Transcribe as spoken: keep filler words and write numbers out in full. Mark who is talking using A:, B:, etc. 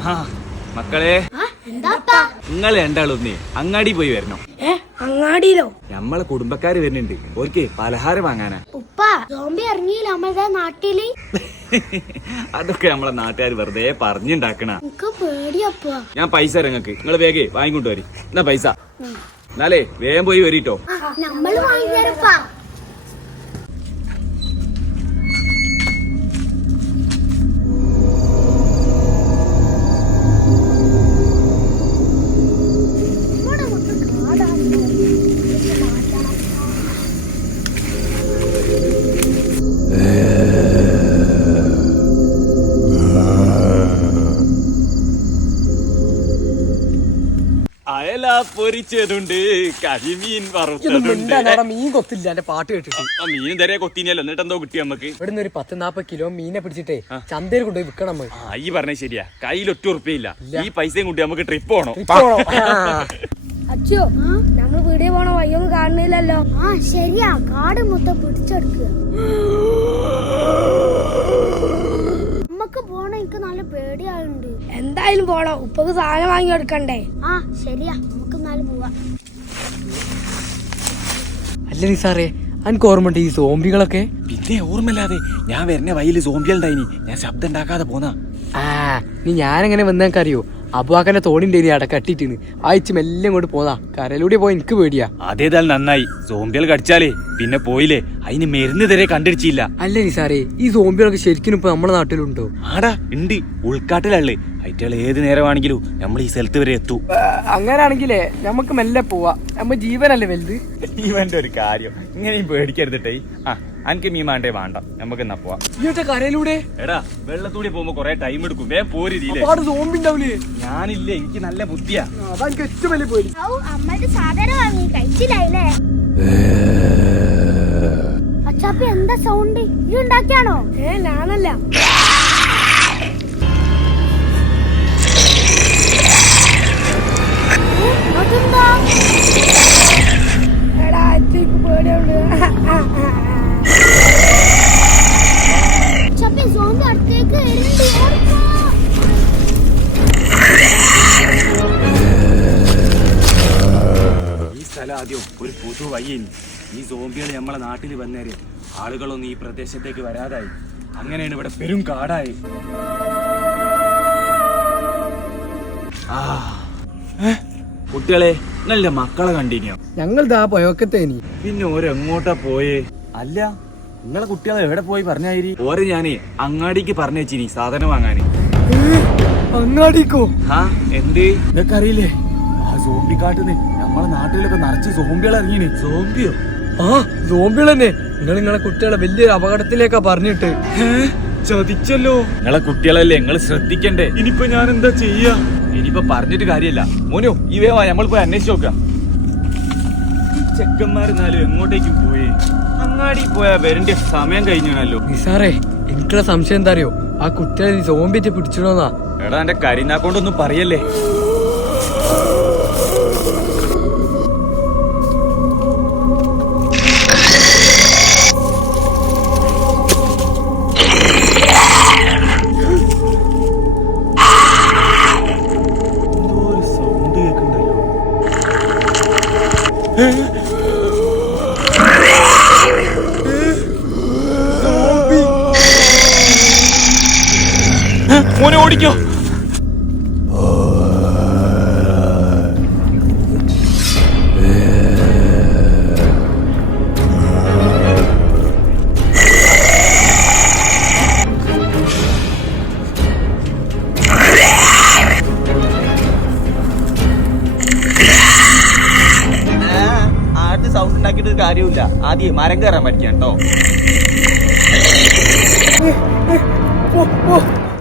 A: മക്കളെ നിങ്ങൾ രണ്ടാളൊന്നേ അങ്ങാടി പോയി വരണം.
B: അങ്ങാടിയിലോ?
A: നമ്മളെ കുടുംബക്കാര് വരുന്നുണ്ട്, ഓർക്ക് പലഹാരം വാങ്ങാനാ.
B: ഉപ്പ സോംബി ഇറങ്ങിയില്ല നമ്മളുടെ നാട്ടില്.
A: അതൊക്കെ നമ്മളെ നാട്ടുകാർ വെറുതെ പറഞ്ഞുണ്ടാക്കണ.
B: പേടിയപ്പ.
A: ഞാൻ പൈസ ഇറങ്ങക്ക്, നിങ്ങൾ വേഗേ വാങ്ങിക്കൊണ്ട് വരി. എന്നാ പൈസ എന്നാലേ വേഗം പോയി വരിട്ടോ.
B: നമ്മള് വാങ്ങിത്തരപ്പാ.
A: അയല പൊരിച്ചതുണ്ട്, കരിമീൻ വറുത്തതുണ്ട്.
C: മീൻ കൊത്തില്ല എന്റെ പാട്ട് കേട്ടിട്ട്.
A: ആ മീൻ തരേ കൊത്തിനല്ലോ, എന്നിട്ട് എന്തോ കിട്ടി നമുക്ക്.
C: ഇവിടുന്ന് ഒരു പത്ത് നാപ്പത് കിലോ മീനെ പിടിച്ചിട്ടേ ചന്തയിൽ കൊണ്ടുപോയി വിൽക്കണം.
A: ആ ഈ പറഞ്ഞ ശരിയാ, കയ്യിൽ ഒറ്റ ഉറുപ്പില്ല. ഈ പൈസയും കൂട്ടി നമുക്ക് ട്രിപ്പ് പോണോ?
B: അച്ഛോ, നമ്മൾ വീഡിയോ പോണ വയ്യൊന്നും കാണുന്നില്ലല്ലോ. ആ ശരിയാ, കാട് മൊത്തം പിടിച്ചെടുക്കുക. നമുക്ക് പോണ എനിക്ക് നല്ല പേടിയാവുന്നുണ്ട്. എന്തായാലും പോണോ, ഉപ്പക്ക് സാധനം വാങ്ങി കൊടുക്കണ്ടേ? ആ ശരിയാ, നമുക്ക് എന്നാലും പോവാ.
C: അല്ല നിസാറേ, എനിക്ക് ഓർമ്മയുണ്ട് ഈ സോംബികളൊക്കെ?
A: പിന്നെ ഓർമ്മല്ലാതെ, ഞാൻ വരുന്ന വയ്യില് സോംബികളുണ്ടായിനി, ഞാൻ ശബ്ദം ഉണ്ടാക്കാതെ പോന്നാ.
C: ആ നീ ഞാനെങ്ങനെ വന്നേക്ക് അറിയോ? അബുവാക്കന്റെ തോണിണ്ടേനി അട കട്ടിട്ടിന് അയച്ചു മെല്ലെ കൊണ്ട് പോന്നാ. കരയിലൂടെ പോയി എനിക്ക് പേടിയാ.
A: അതേതായാലും നന്നായി, സോംബികൾ കടിച്ചാലേ പിന്നെ പോയില്ലേ, അതിന് മരുന്ന് തരെ കണ്ടുപിടിച്ചില്ല.
C: അല്ല നിസാറേ, ഈ സോംബികളൊക്കെ ശരിക്കും ഇപ്പൊ നമ്മുടെ നാട്ടിലുണ്ടോ?
A: ആടാ ഉണ്ട്, ഉൾക്കാട്ടിലല്ലേ. അയറ്റുകൾ ഏത് നേരമാണെങ്കിലും നമ്മൾ ഈ സ്ഥലത്ത് വരെ എത്തൂ.
C: അങ്ങനാണെങ്കിലേ നമുക്ക് മെല്ലെ പോവാ, നമ്മ ജീവനല്ലേ വലുത്.
A: ഇവന്റെ ഒരു കാര്യം ഇങ്ങനെയും പേടിക്കരുതിട്ടേ. ആ എനിക്ക് മീൻ വേണ്ടേ, വേണ്ട, നമുക്ക് എന്നാ പോവാ.
C: കരയിലൂടെ
A: എടാ വെള്ളത്തൂടി പോകുമ്പോ കൊറേ ടൈം എടുക്കും, വേഗം പോരില്ലേ. ഞാനില്ലേ, എനിക്ക് നല്ല ബുദ്ധിയാ.
C: അതെനിക്ക് ഏറ്റവും വലിയ പേടി.
B: അമ്മയുടെ സാധനം വാങ്ങി കഴിച്ചില്ലേ? അച്ചാപ്പി എന്താ സൗണ്ട്? ഈ ഉണ്ടാക്കിയാണോ? ഏ ഞാനല്ല. എടാ അച്ഛക്ക് പേടിയുണ്ട്.
A: ഈ സ്ഥലം ആദ്യം ഒരു പുതു വയ്യേനി. ഈ സോംബികൾ നമ്മളെ നാട്ടിൽ വന്നേരെ ആളുകളൊന്നും ഈ പ്രദേശത്തേക്ക് വരാതായി. അങ്ങനെയാണ് ഇവിടെ പെരും കാടായി. ആ കുട്ടികളെ, നിങ്ങളുടെ മക്കളെ കണ്ടിന്യോ?
C: ഞങ്ങൾ ദാ പോയൊക്കത്തേനി.
A: പിന്നെ ഓരെങ്ങോട്ടാ പോയേ? അല്ല നിങ്ങളെ കുട്ടികളെ എവിടെ പോയി പറഞ്ഞായി? ഓരെ ഞാനേ അങ്ങാടിക്ക് പറഞ്ഞേച്ചിനി സാധനം വാങ്ങാന്.
C: അങ്ങാടിക്കോ?
A: ആ എന്ത് ഇതൊക്കെ അറിയില്ലേ? ആ സോംബി കാട്ടുന്ന് നമ്മളെ നാട്ടിലൊക്കെ നിറച്ച് സോംബികൾ ഇറങ്ങിന്. സോംബിയോ?
C: ആ സോംബികൾ തന്നെ. നിങ്ങൾ നിങ്ങളെ കുട്ടികളെ വലിയൊരു അപകടത്തിലേക്കാ പറഞ്ഞിട്ട്.
A: ചതിച്ചല്ലോ. നിങ്ങളെ കുട്ടികളല്ലേ, നിങ്ങൾ ശ്രദ്ധിക്കണ്ടേ. ഇനിയിപ്പോ ഞാൻ എന്താ ചെയ്യാ? ഇനിയിപ്പോ പറഞ്ഞിട്ട് കാര്യല്ല. മോനോ ഈ വേവാ, നമ്മൾ പോയി അന്വേഷിച്ച് നോക്കാം. ചെക്കന്മാരെന്നാലും എങ്ങോട്ടേക്കും പോയി? അങ്ങാടി പോയാ വരണ്ട സമയം കഴിഞ്ഞാണല്ലോ.
C: നിസാറേ, എനിക്കുള്ള സംശയം എന്താ അറിയോ? ആ കുട്ടികളെ നീ സോംബിറ്റ് പിടിച്ചിടോന്നാ.
A: എടാ എന്റെ കരിനാക്കൊണ്ടൊന്നും പറയല്ലേ. മോനെ ഓടിക്കോ. ആദ്യം സൗണ്ട് ഉണ്ടാക്കിയിട്ട് കാര്യമില്ല, ആദ്യം മരം കയറാൻ പഠിക്കാം കേട്ടോ.